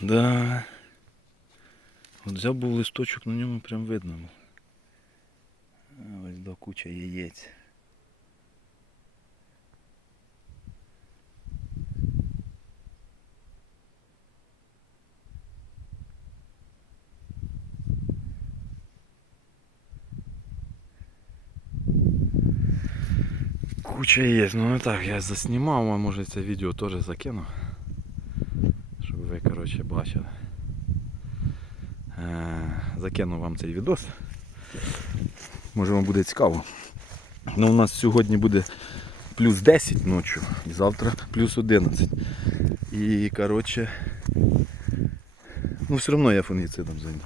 Да. От взяв був листочок, на ньому прям видно. було. А, Ось до куча яєць. Куча є, ну не так, я заснімав, а може це відео теж закину. Ви, коротше, бачили. Е, Закину вам цей відос. Може вам буде цікаво. Ну, у нас сьогодні буде плюс 10 ночі і завтра плюс 11. І коротше. Ну все одно я фунгіцидом зайду.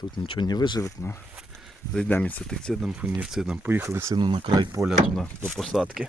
Тут нічого не виживе, але зайдемо інсектицидом, фунгіцидом. Поїхали сину на край поля туди до посадки.